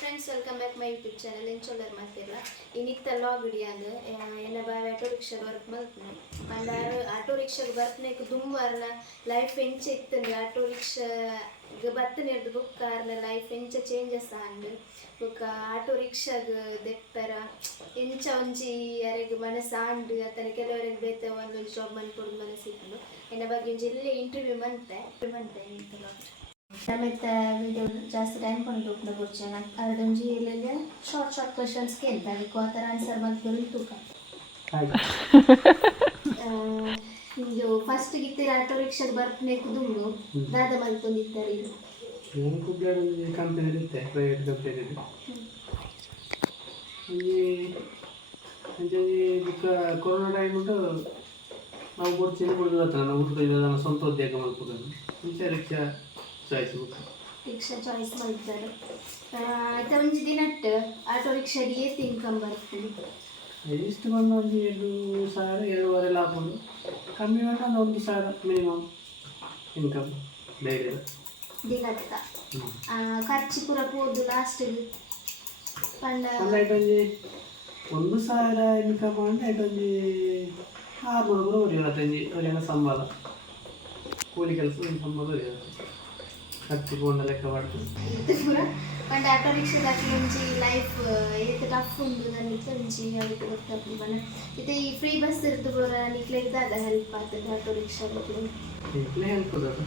Friends welcome back my YouTube channel ಎಂಚೊಲ್ಲರ್ ಮಾತಿಲ್ಲ ಇನ್ನಿತ್ತ ಲಾಗ್ ಹಿಡಿಯಂದು ಎನ್ನ ಬಾವಿ ಆಟೋ ರಿಕ್ಷಾದ ವರ್ಕ್ ಮಲ್ಪನು ಪಂಡ ಆಟೋ ರಿಕ್ಷಾಗ ಬರ್ಪನೇಕ್ ದುಂಬಾರ್ನ ಲೈಫ್ ಎಂಚ ಇತ್ತಂದ್ರೆ ಆಟೋ ರಿಕ್ಷಾಗ ಬತ್ತನೇರ್ದು ಬುಕ್ಕಾರ್ನ ಲೈಫ್ ಎಂಚ ಚೇಂಜಸ್ ಆಂಡ್ ಬುಕ್ಕ ಆಟೋ ರಿಕ್ಷಾಗ ದೆಪ್ಪರ ಎಂಚ ಒಂಜಿ ಯಾರಿಗೆ ಮನಸ್ಸು ಆಂಡ್ ಅತನ ಕೆಲವರಿಗೆ ಬೇತೆ ಒಂದು ಜಾಬ್ ಮನ್ಕೊಡು ಮನಸ್ಸಿತ್ತು ಎನ್ನ ಬಗ್ಗೆ ಒಂಜಿ ಎಲ್ಲೇ ಇಂಟರ್ವ್ಯೂ ಮಂತೆ ಇಂತ ನಮಿತ್ತ ವಿಡಿಯೋ ಜಾಸ್ತಿ ಟೈಮ್ ಕೊಂಡು ಬರ್ಚೇನ ಅದೊಂಜಿ ಇಲ್ಲೆಲ್ಲ ಶಾರ್ಟ್ ಕ್ವೆಶನ್ಸ್ ಕೇಳ್ತಾ ಅದಕ್ಕೆ ಆ ಥರ ಆನ್ಸರ್ ಮಾಡ್ಕೊಂಡು ತೂಕ ಇದು ಫಸ್ಟ್ ಗಿತ್ತಿರ ಆಟೋ ರಿಕ್ಷಾದ ಬರ್ಪನೆ ಕುದುಂಡು ದಾದ ಮಲ್ಕೊಂಡಿದ್ದಾರೆ ಇದು ನಾನು ಕುಬ್ಲಾರ ಕಂಪನಿ ಇರುತ್ತೆ ಪ್ರೈವೇಟ್ ಕಂಪನಿ ಇದೆ ಬುಕ್ಕ ಕೊರೋನಾ ಟೈಮ್ ಉಂಟು ನಾವು ಕೊಡ್ತೀನಿ ಕೊಡೋದು ಹತ್ರ ನಾವು ಊಟ ಸ್ವಂತ ಉದ್ಯೋಗ ಮಾಡ್ಕೊಂಡು ಮುಂಚೆ ರಿಕ್ಷಾ ಚಾಯ್ಸ್ ಮಾಡ್ತಾರೆ ಆಯ್ತಾ ಒಂಜಿ ದಿನಟ್ಟು ಆಟೋ ರಿಕ್ಷಾಗೆ ಏತ್ ಇನ್ಕಮ್ ಬರ್ತದೆ ಇಷ್ಟು ಬಂದು ಒಂದು 2,000 2,500 ಹಾಕೊಂಡು ಕಮ್ಮಿ ಬಂದು ಒಂದು 1,000 ಮಿನಿಮಮ್ ಇನ್ಕಮ್ ಡೈಲಿ ದಿನಕ್ಕ ಖರ್ಚು ಪೂರ ಪೋದು ಲಾಸ್ಟ್ ಪಂಡ ಒಂದೈಟೊಂಜಿ 1,000 ಇನ್ಕಮ್ ಮಾಡಿ ಐಟೊಂಜಿ 600 ಕೂಡ ಹೊಡೆಯುವತ್ತಂಜಿ ಅವರೇನ ಸಂಬಳ ಕೂಲಿ ಕೆಲಸ ಸಂಬಳ ಹೊಡೆಯುತ್ತೆ ಖರ್ಚು ಕೊಂಡ ಲೆಕ್ಕ ಮಾಡ್ತದೆ ಪೂರ ಪಂಡ ಆಟೋ ರಿಕ್ಷಾದ ಒಂಜಿ ಲೈಫ್ ಏತ್ ಟಫ್ ಉಂಡು ನನಗೆ ಒಂಜಿ ಅದಕ್ಕೆ ಗೊತ್ತಾಗ್ತದೆ ಬಣ್ಣ ಇದು ಈ ಫ್ರೀ ಬಸ್ ಇರ್ತು ಪೂರ ನಿಕ್ಲೆಗ್ದ ಅದ ಹೆಲ್ಪ್ ಆಗ್ತದೆ ಆಟೋ ರಿಕ್ಷಾದ ನಿಕ್ಲೆ ಹೆಲ್ಪ್ ಅದು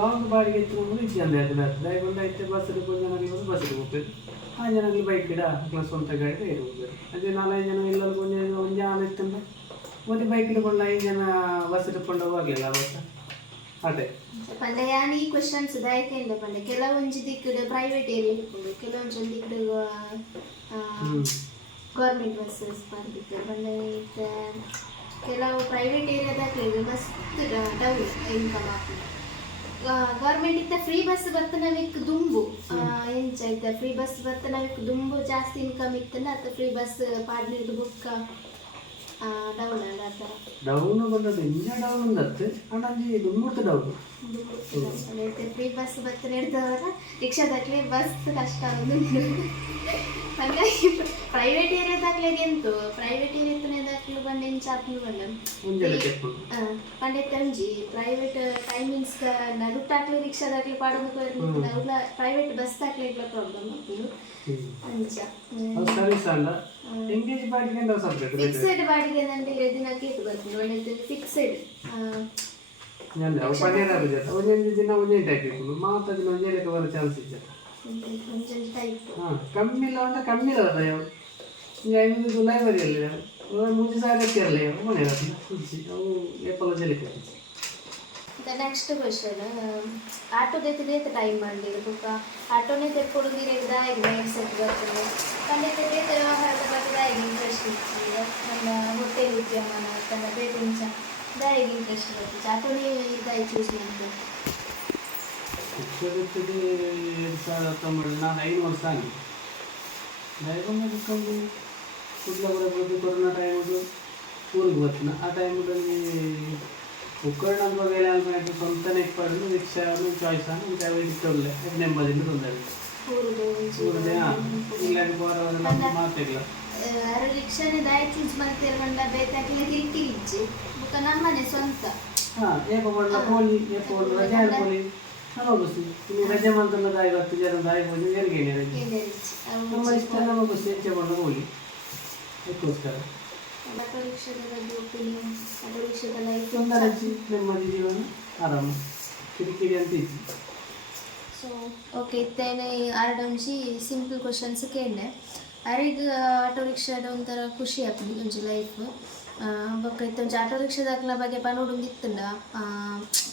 ಲಾಂಗ್ ಬಾಡಿಗೆ ಎತ್ತು ಇಜ್ಜಂದೆ ಅದು ಬರ್ತದೆ ಐಗೊಂಡು ಐತೆ ಬಸ್ಸಿಗೆ ಕೊಂಜನಾಗಲಿ ಬಸ್ಸಿಗೆ ಹೋಗ್ಬೇಕು ಆ ಜನರಲ್ಲಿ ಬೈಕ್ ಇಡ ಪ್ಲಸ್ ಸ್ವಂತ ಗಾಡಿ ಇರು ಹೋಗ್ಬೇಕು ಅದೇ 4-5 ಜನ ಎಲ್ಲರೂ ಒಂದು ಜನ ಇತ್ತಂದ್ರೆ ಒಂದು ಬೈಕ್ ಹಿಡ್ಕೊಂಡು 5 ಜನ ಬಸ್ ಹಿಡ್ಕೊಂಡು ಹೋಗಲಿಲ್ಲ ಬಸ್ ಅದೇ ಪಂಡ ಯಾನ್ ಈ ಕ್ವೆಶನ್ಸ್ ದಾಯ್ತೇಂಡ ಪಂಡ ಕೆಲವೊಂಜಿ ದಿಕ್ಕುಡು ಪ್ರೈವೇಟ್ ಏರಿಯಾ ಇಟ್ಕೊಂಡು ಕೆಲವೊಂಜಿ ದಿಕ್ಕುಡು ಗೌರ್ಮೆಂಟ್ ಬಸ್ಸಸ್ ಬರ್ತಿತ್ತು ಪಂಡ ಕೆಲವು ಪ್ರೈವೇಟ್ ಏರಿಯಾದಾಗ ಮಸ್ತ್ ಡೌನ್ ಇನ್ಕಮ್ ಆಗ್ತದೆ ಗೌರ್ಮೆಂಟ್ ಇತ್ತ ಫ್ರೀ ಬಸ್ ಬರ್ತನವಿಕ್ ದುಂಬು ಎಂಚ ಐತೆ ಫ್ರೀ ಬಸ್ ಬರ್ತನವಿಕ್ ದುಂಬು ಜಾಸ್ತಿ ಇನ್ಕಮ್ ಇತ್ತನ ಅಥವಾ ಫ್ರೀ ಬಸ್ ಪಾಡ್ನಿರ್ದು ಬುಕ್ಕ ಡೌನ್ ಅಲ್ಲ ಆ ಥರ ಡೌನ್ ಬಂದದ್ದು ಇಂಜ ಡೌನ್ ಅಂದತ್ತೆ ಅಣ್ಣಂಜಿ ದುಮ್ಮುರ್ತು ಡೌನ್ ಫ್ರೀ ಬಸ್ ಬರ್ತನೆ ಹಿಡ್ದವರ ರಿಕ್ಷಾದಾಗ್ಲಿ ಬಸ್ ಕಷ್ಟ ಒಂದು ಹಾಗಾಗಿ ಪ್ರೈವೇಟ್ ಏರಿಯಾದಾಗ್ಲೇ ಎಂತು ಪ್ರೈವೇಟ್ ಏರಿಯಾದಾಗ್ಲೂ ಬಂದು ಎಂಚ ಹಾಕ್ಲು ಪಂಡೆ ತಂಜಿ ಪ್ರೈವೇಟ್ ಟೈಮಿಂಗ್ಸ್ ನಡುಟಾಕ್ಲಿ ರಿಕ್ಷಾದಾಗ್ಲಿ ಪಾಡೋದು ಪ್ರೈವೇಟ್ ಬಸ್ ಹಾಕ್ಲಿ ಪ್ರಾಬ್ಲಮ್ ಆಗ್ತದೆ ಅಂಚ ಫಿಕ್ಸೆಡ್ ಬಾಡಿಗೆ ನಂಗೆ ದಿನಕ್ಕೆ ಇದು ಬರ್ತದೆ ಒಳ್ಳೆ ಫಿಕ್ಸೆಡ್ ಕಮ್ಮಿಲ್ಲ ಅಂತ ಕಮ್ಮಿ ಐನೂರು ಲೈಬ್ರರಿಯಲ್ಲಿ 3,000 ಇರಲಿ ಮನೆ ಅವು ಏಪಲ್ಲ ಜಲಿಕೆ ನೆಕ್ಸ್ಟ್ ಕ್ವೆಶನ್ ಆಟೋದೈತೆ ಟೈಮ್ ಮಾಡಲಿ ಬುಕ್ಕ ಆಟೋನೇ ತೆಕ್ಕೊಡುದಿರದ ಮೈಂಡ್ ಸೆಟ್ ಬರ್ತದೆ ಖಂಡಿತ ವ್ಯವಹಾರದ ಬಗ್ಗೆ ದಾಯಿಗೆ ಇಂಟ್ರೆಸ್ಟ್ ಇರ್ತದೆ ನನ್ನ ಹೋಟೆಲ್ ಉದ್ಯಮನ ತನ್ನ ಬೇಟಿಂಚ ದಾಯಿಗೆ ಇಂಟ್ರೆಸ್ಟ್ ಬರ್ತದೆ ಆಟೋನೇ ದಾಯಿ ಚೂಸ್ ಮಾಡ್ತದೆ ಶಿಕ್ಷಕರಿಗೆ 2019 ನಾನು 5 ವರ್ಷ ಆಗಿ ದಯಗೊಂಡು ಬಿಟ್ಕೊಂಡು ಕುಡ್ಲಬರ ಬಂದು ಕೊರೋನಾ ಟೈಮು ಊರಿಗೆ ಬರ್ತೀನಿ ಆ ಟೈಮಲ್ಲಿ ಉಕ್ಕರಣ ಬೇರೆ ಅನ್ಕೊಂಡು ಸ್ವಂತನೇ ಇಟ್ಕೊಂಡು ರಿಕ್ಷಾವನ್ನು ಚಾಯ್ಸ್ ಆಗಿ ಇಟ್ಟೊಳ್ಳೆ ನೆಮ್ಮದಿಯಿಂದ ತೊಂದರೆ ಇಲ್ಲಾಗಿ ಬೋರವರೆಲ್ಲ ಮಾತಿಲ್ಲ ರಿಕ್ಷಾನೇ ದಾಯಿ ಚೂಸ್ ಮಾಡ್ತಿರ್ಕೊಂಡ ಬೇತಾಗಲೇ ಗಿಟ್ಟಿ ಇಚ್ಚಿ ಬುಕ್ಕ ನಮ್ಮನೆ ಸ್ವಂತ ಹಾಂ ಏಪ ಮಾಡಲ ಕೋಲಿ ಏಪ ಮಾಡಲ ರಜೆ ಕೋಲಿ ನಮಗೋಸಿ ಇಲ್ಲಿ ರಜೆ ಮಂತಲ್ಲ ದಾಯಿ 10 ಜನ ದಾಯಿ ಹೋಗಿ ಎಲ್ಲಿಗೆ ನಮ್ಮ ಇಷ್ಟ ನಮಗೋಸಿ ಹೆಚ್ಚೆ ಮಾಡಲು ಹೋಗಿ ಅದಕ್ಕೋಸ್ಕರ ಆಟೋ ರಿಕ್ಷಾದ ಬಗ್ಗೆ ಒಪಿನಿಯನ್ ಆಟೋ ರಿಕ್ಷಾದ ಲೈಫ್ ತೊಂದರೆ ನೆಮ್ಮದಿ ಜೀವನ ಆರಾಮ ಕಿರಿಕಿರಿ ಅಂತ ಇತ್ತು ಸೊ ಓಕೆ ಇತ್ತೇನೆ ಆರ್ಡೊಂಜಿ ಸಿಂಪಲ್ ಕ್ವಶನ್ಸ್ ಕೇಳಿದೆ ಅರಿಗೆ ಆಟೋ ರಿಕ್ಷಾದ ಒಂಥರ ಖುಷಿ ಆಗ್ತದೆ ಒಂಜಿ ಲೈಫ್ ಬೊಕ್ಕ ಇತ್ತೊಂಜಿ ಆಟೋ ರಿಕ್ಷಾದಾಕ್ಲ ಬಗ್ಗೆ ಪನೋಡು ಇತ್ತಂಡ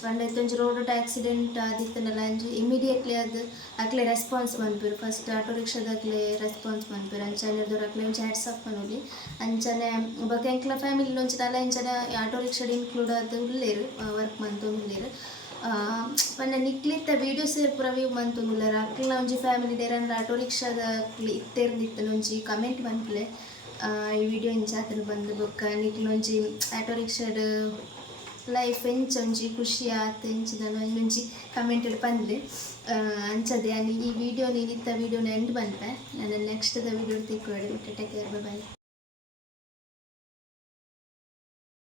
ಪಂಡ ಇತ್ತೊಂಜಿ ರೋಡ್ ಆಕ್ಸಿಡೆಂಟ್ ಆದಿತ್ತಂಡಲ್ಲ ಅಂಜಿ ಇಮಿಡಿಯೇಟ್ಲಿ ಅದು ಅಕ್ಲೆ ರೆಸ್ಪಾನ್ಸ್ ಮನ್ಪೇರು ಫಸ್ಟ್ ಆಟೋ ರಿಕ್ಷಾದಾಕ್ಲೆ ರೆಸ್ಪಾನ್ಸ್ ಮನ್ಪೇರು ಅಂಚನೆದವ್ರು ಅಕ್ಲೆ ಒಂಚ ಹ್ಯಾಟ್ಸ್ ಆಫ್ ಪನೋಲಿ ಅಂಚನೆ ಬೊಕ್ಕ ಎಂಕ್ಲ ಫ್ಯಾಮಿಲಿ ಒಂಚ ತಲ ಎಂಚನೆ ಆಟೋ ರಿಕ್ಷಾಡ್ ಇನ್ಕ್ಲೂಡ್ ಆದ ಉಳ್ಳೇರು ವರ್ಕ್ ಮಂತು ಉಳ್ಳೇರು ಪಂಡ ನಿಕ್ಲಿತ್ತ ವೀಡಿಯೋಸ್ ಪೂರ ವ್ಯೂ ಮಂತೊಂದುಲ್ಲೆರ್ ಅಕ್ಲ ಒಂಜಿ ಫ್ಯಾಮಿಲಿ ಡೇರಂದ್ರೆ ಆಟೋ ರಿಕ್ಷಾದ ಇತ್ತೇರ್ದಿತ್ತನ ಒಂಜಿ ಕಮೆಂಟ್ ಮನ್ಪುಲೆ ಈ ವಿಡಿಯೋ ಇಂಚಾತ್ರ ಬಂದು ಬೊಕ್ಕ ನಿಕ್ಲ ಒಂಜಿ ಆಟೋ ರಿಕ್ಷಾಡ್ ಲೈಫ್ ಒಂಜಿ ಖುಷಿ ಆತು ನಾನು ಒಂಜಿ ಕಮೆಂಟ್ ಬಂದ್ಲಿ ಅಂಚದೆ ಈ ವಿಡಿಯೋ ನೀನು ಇತ್ತ ವಿಡಿಯೋನ ಎಂಡ್ ಬಂದೆ ನಾನು ನೆಕ್ಸ್ಟ್ ವಿಡಿಯೋ ತಿಕ್ಕೋಡೆ ಟೇಕ್ ಕೇರ್ ಬೈ.